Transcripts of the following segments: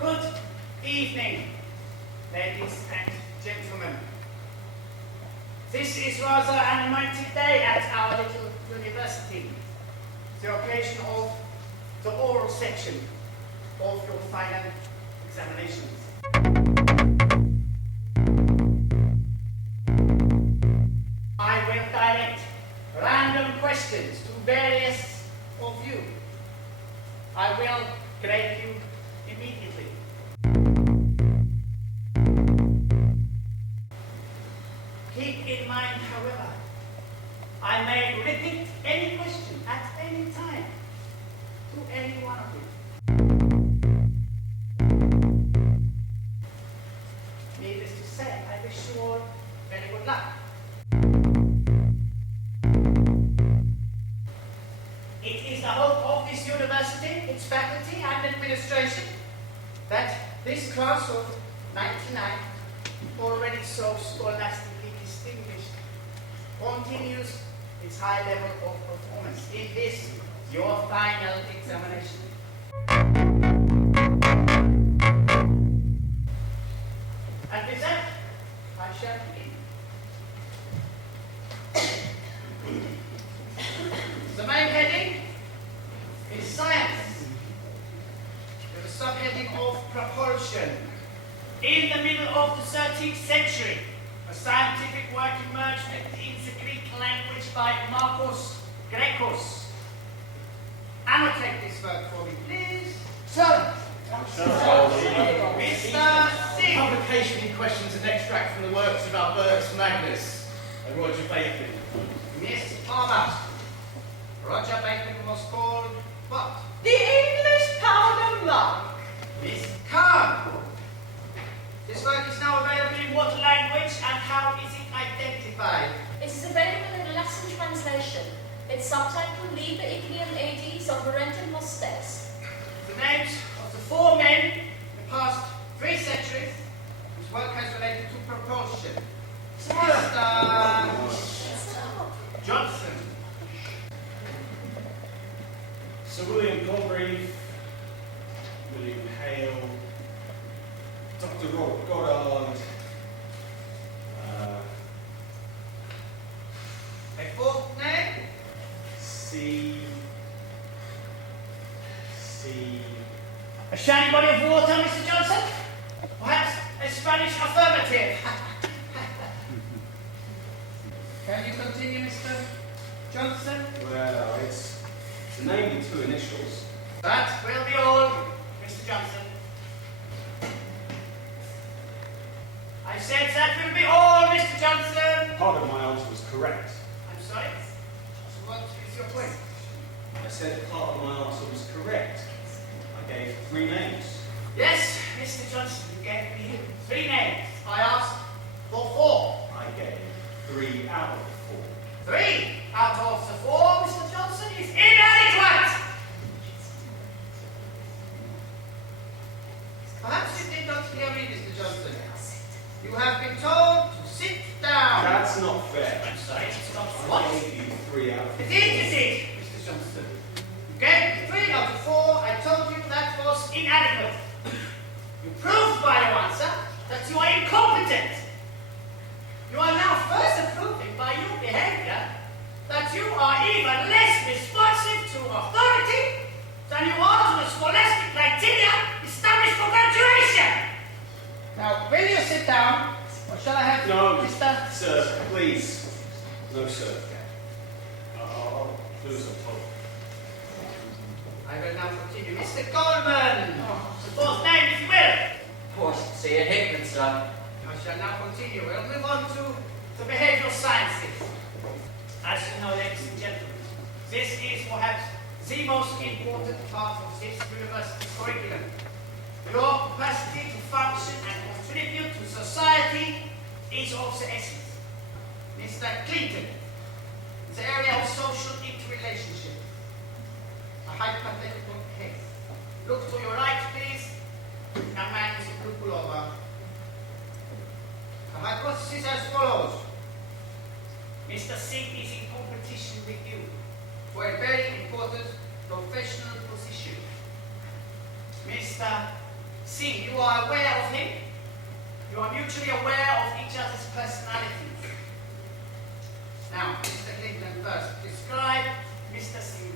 Good evening, ladies and gentlemen. This is rather an anointed day at our little university, the occasion of the oral section of your final examinations. I will direct random questions to various of you. I will grade you immediately. Keep in mind, however, I may repeat any question at any time to any one of you. Needless to say, I wish you all very good luck. It is the hope of this university, its faculty and administration, that this class of 99, already so scholastically distinguished, continues its high level of performance in this, your final examination. And with that, I shall begin. The main heading is science, with a subheading of propulsion. In the middle of the 13th century, a scientific work emerged in the Greek language by Marcus Grekus. Annotate this work for me, please. Serling. Mr. Singh. Publication in question is an extract from the works of Albertus Magnus and Roger Bacon. Miss Palmer. Roger Bacon was called what? The English powder monk. Miss Khan. This work is now available in what language and how is it identified? It is available in Latin translation. Its subtitle, Liebe Ignium Aedis of Rentum Mostes. The names of the four men in the past 3 centuries whose work has related to propulsion. Mr. Johnson. Sir William Congreve, William Hale, Dr. Rob Goddard, A fourth name? A shiny body of water, Mr. Johnson? Perhaps a Spanish affirmative. Can you continue, Mr. Johnson? well, it's the name with 2 initials. That will be all, Mr. Johnson. I said that will be all, Mr. Johnson. Part of my answer was correct. I'm sorry. So what is your point? I said part of my answer was correct. I gave 3 names. Yes, Mr. Johnson, you gave me 3 names. I asked for 4. I gave 3 out of the 4. 3 out of the 4, Mr. Johnson, is inadequate. Perhaps you did not hear me, Mr. Johnson. You have been told to sit down. That's not fair. I'm sorry, it's not I what? gave you 3 out of 4. It is, Mr. Johnson. You gave me 3 out of 4. I told you that was inadequate. You proved by your answer that you are incompetent. You are now further proving by your behavior that you are even less responsive to authority than you are to the scholastic criteria established for graduation. Now, will you sit down, or shall I have No, Mr. sir, please. No, sir. I'll do as I'm told. I will now continue. Mr. Goldman. The 4th name, if you will. Say a Hickman, sir. I shall now continue. We'll move on to the behavioral sciences. As you know, ladies and gentlemen, this is perhaps the most important part of this university's curriculum. Your capacity to function and contribute to society is of the essence. Mr. Clinton, the area of social interrelationship. A hypothetical case. Look to your right, please. Young man, Mr. Kukulova. The hypothesis as follows. Mr. Singh is in competition with you for a very important professional position. Mr. C, you are aware of him. You are mutually aware of each other's personalities. Now, Mr. Clinton first. Describe Mr. C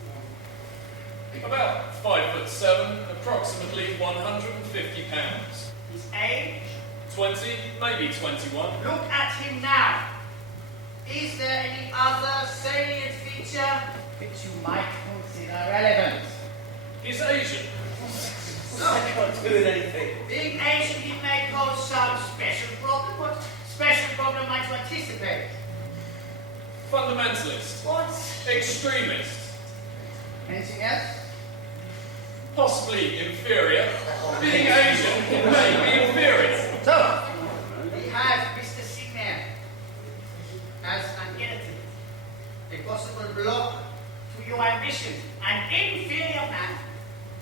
for me. About 5'7", approximately 150 pounds. His age? 20, maybe 21. Look at him now. Is there any other salient feature which you might consider relevant? He's Asian. I can't do anything. Being Asian, he may pose some special problem. What special problem might you anticipate? Fundamentalist. What? Extremist. Anything else? Possibly inferior. Being Asian, he may be inferior. So, we have Mr. Signer as an entity, a possible block to your ambitions, an inferior man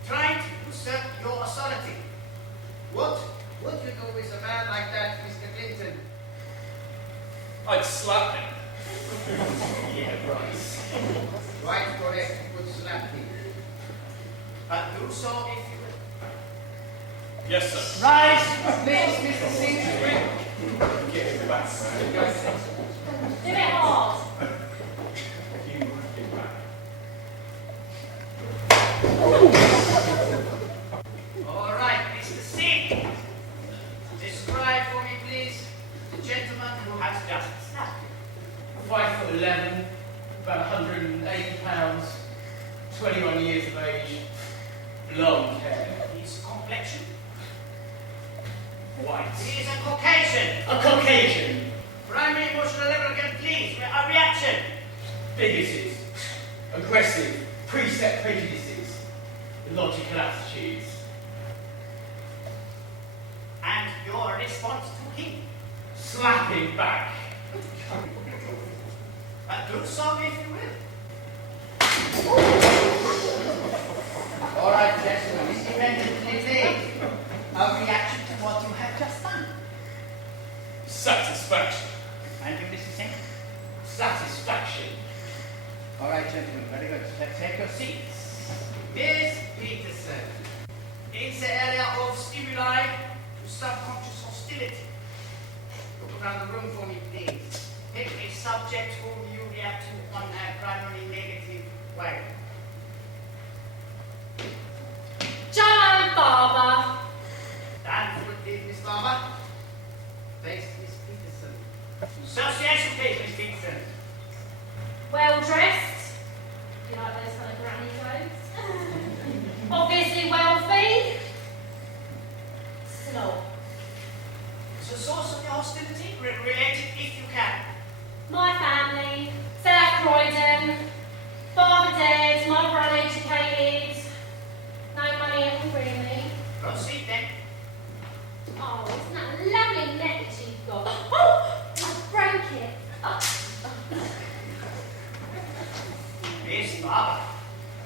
trying to usurp your authority. What would you do with a man like that, Mr. Clinton? I'd slap him. Yeah, right. Quite correct, you would slap him. But do so if you will. Yes, sir. Rise, please, Mr. Signer. Do it hard. All right, Mr. Singh. Describe for me, please, the gentleman who has just slapped you. 5'11", about 180 pounds, 21 years of age, blonde hair. His complexion? White. He is a Caucasian. A Caucasian. Primary emotional level again, please. A reaction. Bigoted. Aggressive. Preset prejudices. Illogical attitudes. And your response to him? Slapping back. Do so if you will. All right, gentlemen, independently please. A reaction to what you have just done. Satisfaction. And you, Mr. Singh? Satisfaction. All right, gentlemen, very good. Let's take your seats. Miss Peterson, in the area of stimuli to subconscious hostility. Look around the room for me, please. Pick a subject whom you react to on a primarily negative way. John Barber. Stand for it, please, Miss Barber. Face Miss Peterson. Association, please, Miss Peterson. Well dressed. You like those kind of granny clothes? Obviously wealthy. Snob. The source of your hostility, relate it if you can. My family. South Croydon. Father dead, mother uneducated. No money at all, really. Proceed then. Oh, isn't that a lovely necklace you've got? Oh, I broke it. Miss Barber,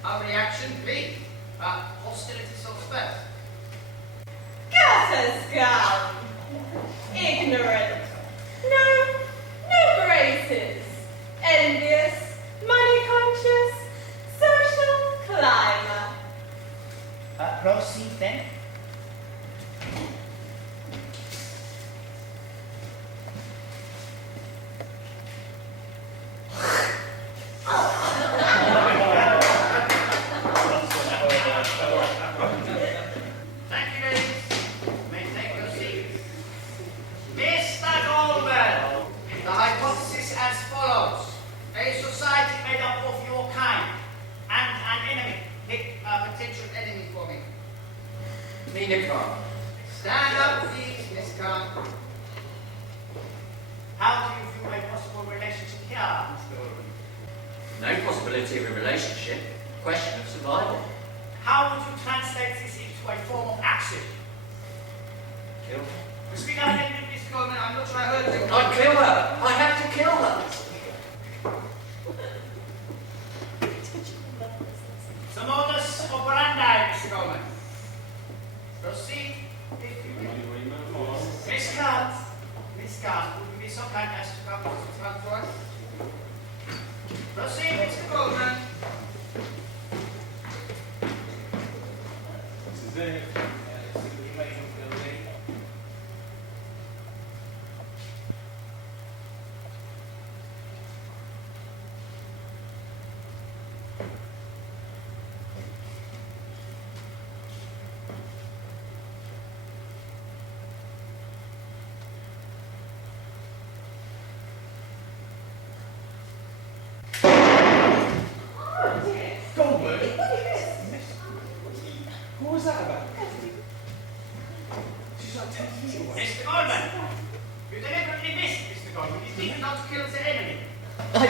a reaction, please. Hostility source first. Gutter scum! Ignorant! No graces! Envious! Money conscious! Social climber! Proceed then. Thank you, ladies. You may take your seats. Mr. Goldman, the hypothesis as follows. A society made up of your kind and an enemy. Pick a potential enemy for me. Nina Khan. Stand up, please, Miss Khan. How do you view a possible relationship here, Mr. Goldman? No possibility of a relationship. Question of survival. How would you translate this into a form of action? Kill. Speak up a little bit, Mr. Goldman. I'm not sure I heard you. I'd kill her. I have to kill her. The modus operandi, Mr. Goldman. Proceed, if you will. Miss Khan, would you be so kind as to come to the front for us? Proceed, Mr. Goldman. This is it. You may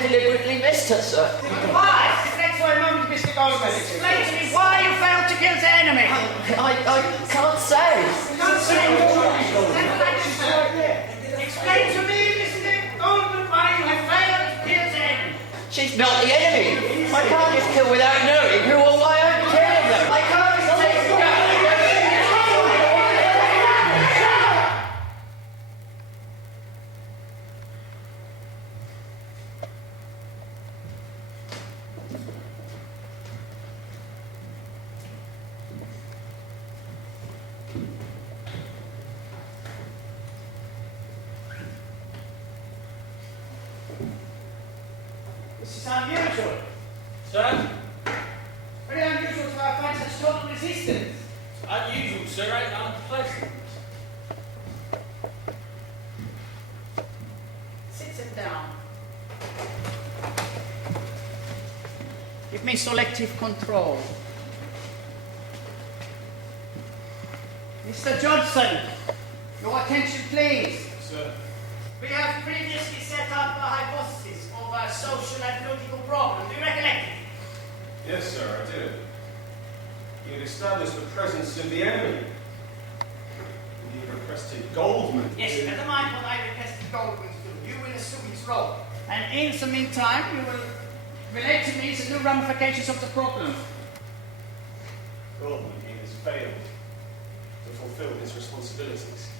deliberately missed her, sir. Why? Thanks for a moment, Mr. Goldman. Explain to me why you failed to kill the enemy. I can't say. Explain to me, Mr. Goldman, why you have failed to kill the enemy. She's not the enemy. I can't just kill without knowing who or why I'm killing them. I can't just take the gun. This is unusual. Sir? Very unusual to have find such total resistance. Unusual, sir, and unpleasant. Sit down. Give me selective control. Mr. Johnson, your attention please. Sir? We have previously set up a hypothesis of a social and political problem. Do you recollect it? Yes, sir, I do. You had established the presence of the enemy. You requested Goldman. Yes, never mind what I requested Goldman to do. You will assume his role. And in the meantime, you will relate to me the new ramifications of the problem. Goldman, he has failed to fulfill his responsibilities.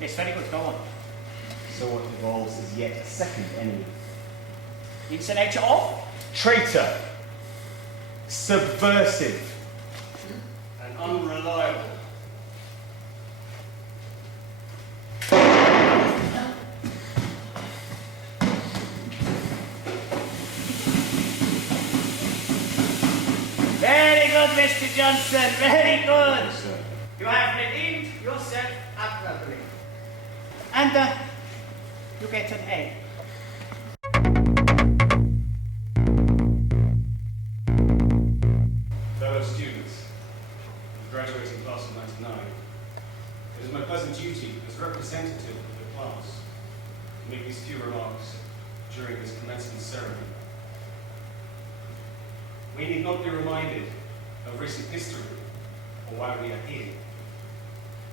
Yes, very good. Go on. So what evolves is yet a second enemy. It's the nature of? Traitor. Subversive. And unreliable. Very good, Mr. Johnson. Very good. Sir. You have redeemed yourself admirably. And you get an A. Fellow students, the graduating class of 99, it is my pleasant duty as representative of the class to make these few remarks during this commencement ceremony. We need not be reminded of recent history or why we are here.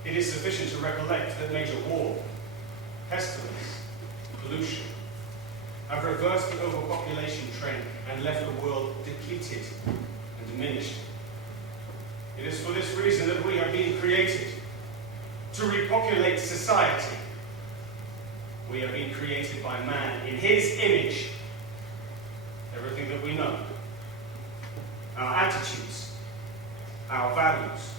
It is sufficient to recollect that major war, pestilence, pollution have reversed the overpopulation trend and left the world depleted and diminished. It is for this reason that we have been created, to repopulate society. We have been created by man in his image. Everything that we know, our attitudes, our values,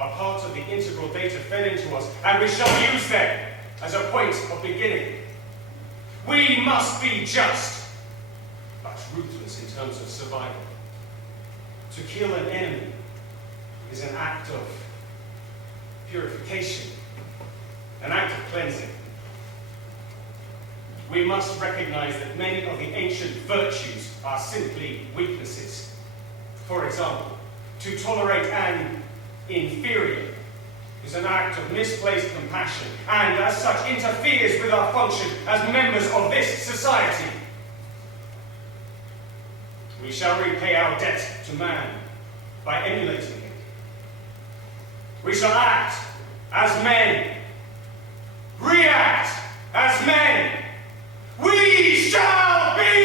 are part of the integral data fed into us, and we shall use them as a point of beginning. We must be just, but ruthless in terms of survival. To kill an enemy is an act of purification, an act of cleansing. We must recognize that many of the ancient virtues are simply weaknesses. For example, to tolerate an inferior is an act of misplaced compassion, and as such interferes with our function as members of this society. We shall repay our debt to man by emulating him. We shall act as men, react as men. We shall be